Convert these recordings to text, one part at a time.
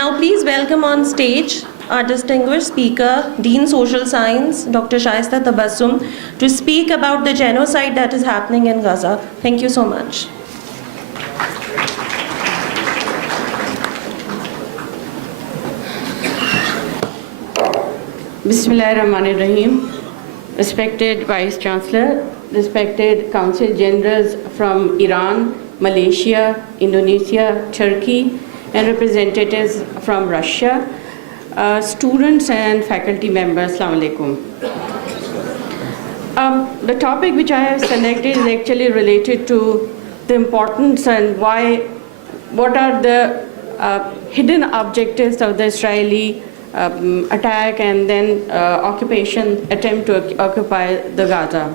Now please welcome on stage our distinguished speaker, Dean Social Science, Dr. Shaista Tabassum, to speak about the genocide that is happening in Gaza. Thank you so much. Bismillahirrahmanirrahim. Respected Vice Chancellor, respected Council Generals from Iran, Malaysia, Indonesia, Turkey, and representatives from Russia, students and faculty members, Assalamu alaikum. The topic which I have selected is actually related to the importance and what are the hidden objectives of the Israeli attack and then attempt to occupy the Gaza.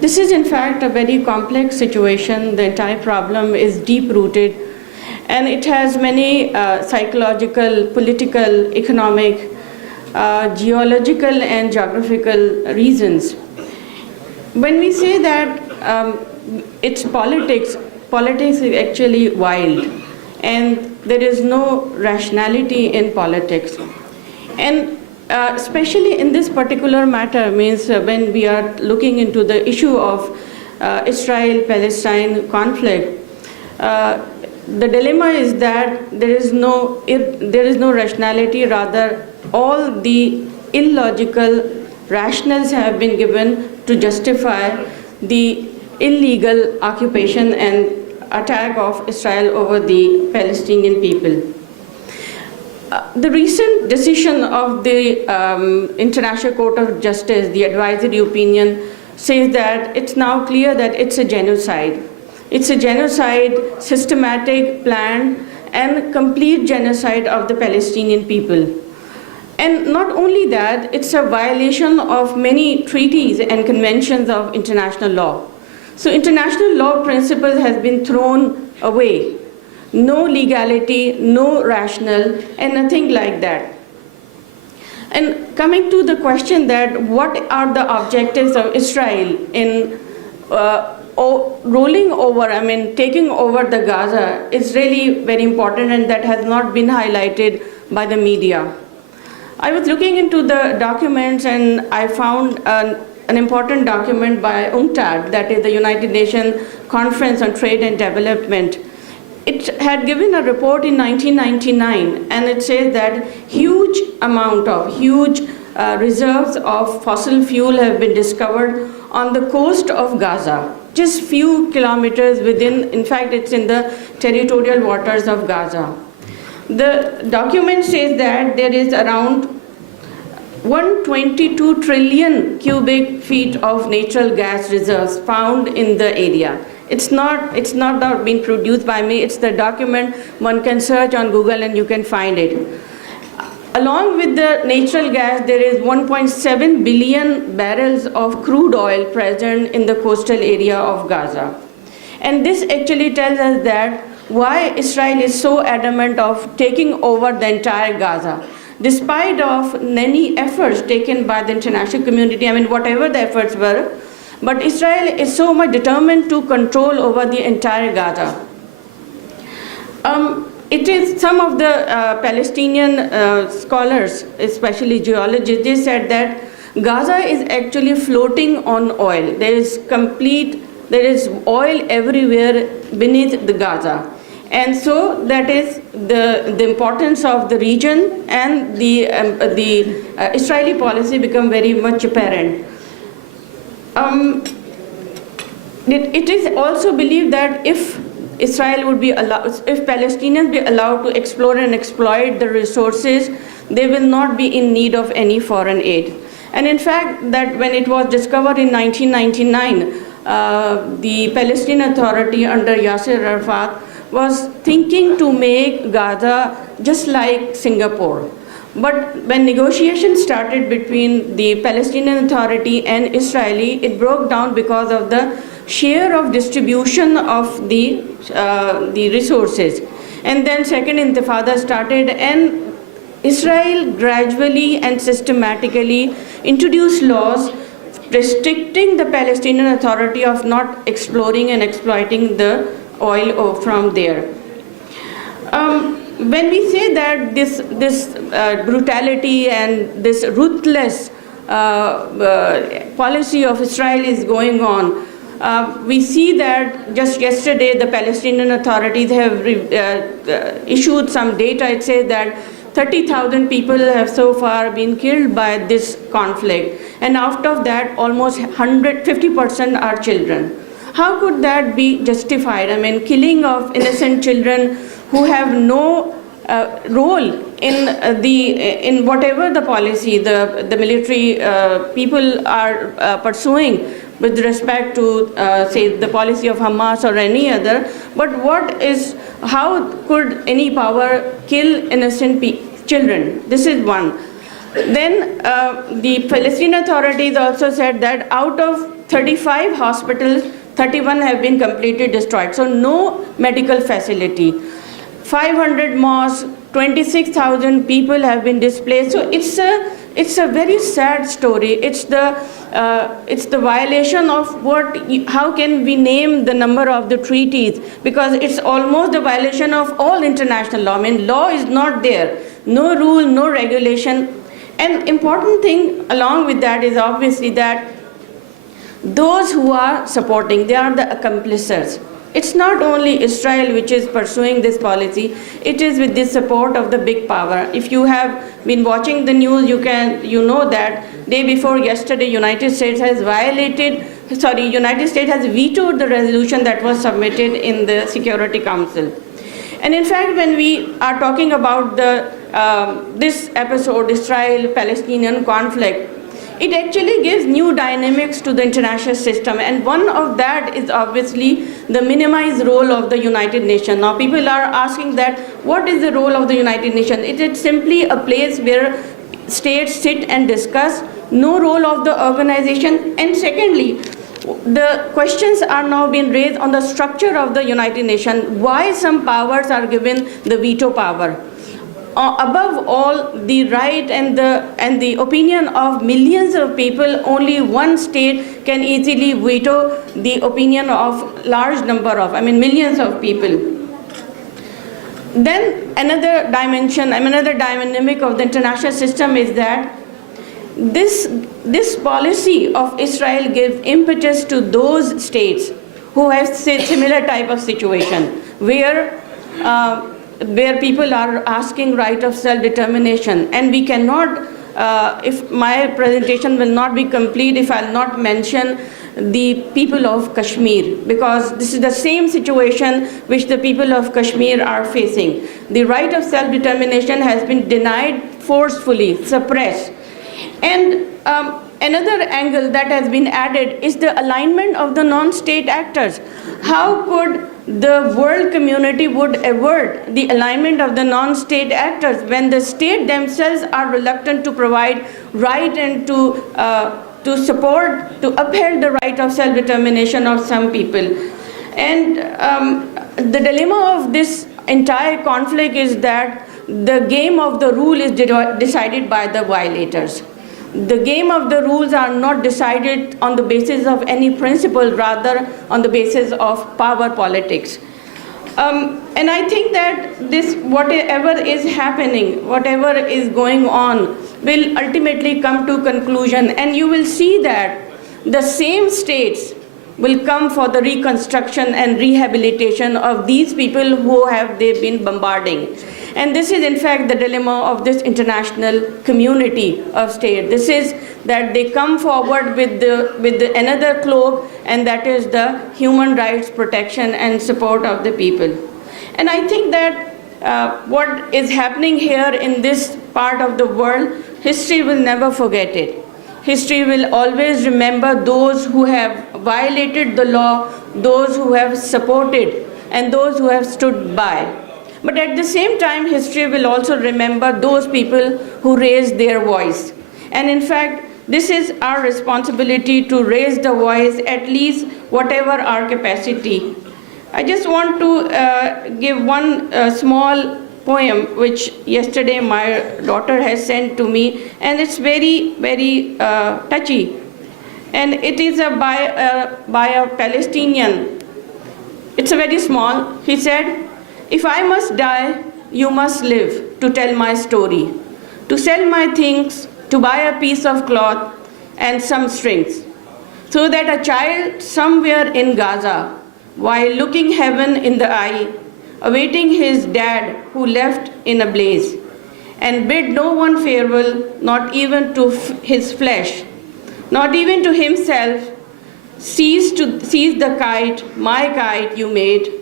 This is in fact a very complex situation. The entire problem is deep-rooted, and it has many psychological, political, economic, geological and geographical reasons. When we say that it's politics is actually wild, and there is no rationality in politics. And especially in this particular matter, means when we are looking into the issue of Israel-Palestine conflict, the dilemma is that there is no rationality. Rather, all the illogical rationales have been given to justify the illegal occupation and attack of Israel over the Palestinian people. The recent decision of the International Court of Justice, the advisory opinion, says that it's now clear that it's a genocide. It's a genocide, systematic, planned, and complete genocide of the Palestinian people. And not only that, it's a violation of many treaties and conventions of international law. So international law principles has been thrown away. No legality, no rational, and nothing like that. And coming to the question that what are the objectives of Israel in taking over the Gaza is really very important, and that has not been highlighted by the media. I was looking into the documents and I found an important document by UNCTAD, that is the United Nations Conference on Trade and Development. It had given a report in 1999, and it says that huge reserves of fossil fuel have been discovered on the coast of Gaza, just few kilometers within, in fact, it's in the territorial waters of Gaza. The document says that there is around 122 trillion cubic feet of natural gas reserves found in the area. It's not been produced by me, it's the document. One can search on Google and you can find it. Along with the natural gas, there is 1.7 billion barrels of crude oil present in the coastal area of Gaza. And this actually tells us that why Israel is so adamant of taking over the entire Gaza. Despite of many efforts taken by the international community, whatever the efforts were, but Israel is so much determined to control over the entire Gaza. It is some of the Palestinian scholars, especially geologists, they said that Gaza is actually floating on oil. There is oil everywhere beneath the Gaza. And so that is the importance of the region, and the Israeli policy become very much apparent. It is also believed that if Palestinians be allowed to explore and exploit the resources, they will not be in need of any foreign aid. And in fact, that when it was discovered in 1999, the Palestinian Authority under Yasser Arafat was thinking to make Gaza just like Singapore. But when negotiations started between the Palestinian Authority and Israeli, it broke down because of the share of distribution of the resources. And then Second Intifada started, and Israel gradually and systematically introduced laws restricting the Palestinian Authority of not exploring and exploiting the oil from there. when we say that this brutality and this ruthless policy of Israel is going on, we see that just yesterday the Palestinian authorities have issued some data. It says that 30,000 people have so far been killed by this conflict, and out of that almost 50% are children. How could that be justified? I mean, killing of innocent children who have no role in whatever the policy the military people are pursuing with respect to say the policy of Hamas or any other. But how could any power kill innocent children? This is one. Then the Palestinian authorities also said that out of 35 hospitals, 31 have been completely destroyed. So no medical facility. 500 mosques, 26,000 people have been displaced. So it's a very sad story. It's the violation of how can we name the number of the treaties, because it's almost a violation of all international law. I mean, law is not there. No rule, no regulation. And important thing along with that is obviously that those who are supporting, they are the accomplices. It's not only Israel which is pursuing this policy, it is with the support of the big power. If you have been watching the news, you know that day before yesterday, United States has vetoed the resolution that was submitted in the Security Council. And in fact, when we are talking about this episode, Israel-Palestinian conflict, it actually gives new dynamics to the international system, and one of that is obviously the minimized role of the United Nations. Now people are asking that, what is the role of the United Nations? It is simply a place where states sit and discuss, no role of the organization. And secondly, the questions are now being raised on the structure of the United Nations. Why some powers are given the veto power? Above all, the right and the opinion of millions of people, only one state can easily veto the opinion of large number of, millions of people. Then another dimension, another dynamic of the international system is that this policy of Israel gives impetus to those states who have similar type of situation, where people are asking right of self-determination. And we cannot, if my presentation will not be complete if I'll not mention the people of Kashmir, because this is the same situation which the people of Kashmir are facing. The right of self-determination has been denied forcefully, suppressed. And another angle that has been added is the alignment of the non-state actors. How could the world community would avert the alignment of the non-state actors when the state themselves are reluctant to provide right and to support, to uphold the right of self-determination of some people? And the dilemma of this entire conflict is that the game of the rule is decided by the violators. The game of the rules are not decided on the basis of any principle, rather on the basis of power politics. And I think that this, whatever is happening, whatever is going on, will ultimately come to conclusion. And you will see that the same states will come for the reconstruction and rehabilitation of these people who they've been bombarding. And this is in fact the dilemma of this international community of states. This is that they come forward with another cloak, and that is the human rights protection and support of the people. And I think that what is happening here in this part of the world, history will never forget it. History will always remember those who have violated the law, those who have supported, and those who have stood by. But at the same time, history will also remember those people who raised their voice. And in fact, this is our responsibility to raise the voice, at least whatever our capacity. I just want to give one small poem which yesterday my daughter has sent to me, and it's very, very touchy. And it is by a Palestinian. It's a very small. He said, "If I must die, you must live to tell my story, to sell my things, to buy a piece of cloth and some strings, so that a child somewhere in Gaza, while looking heaven in the eye, awaiting his dad who left in a blaze, and bid no one farewell, not even to his flesh, not even to himself, sees the kite, my kite you made,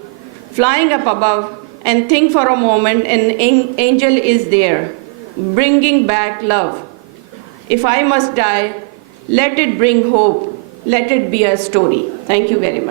flying up above, and think for a moment an angel is there, bringing back love. If I must die, let it bring hope, let it be a story. Thank you very much.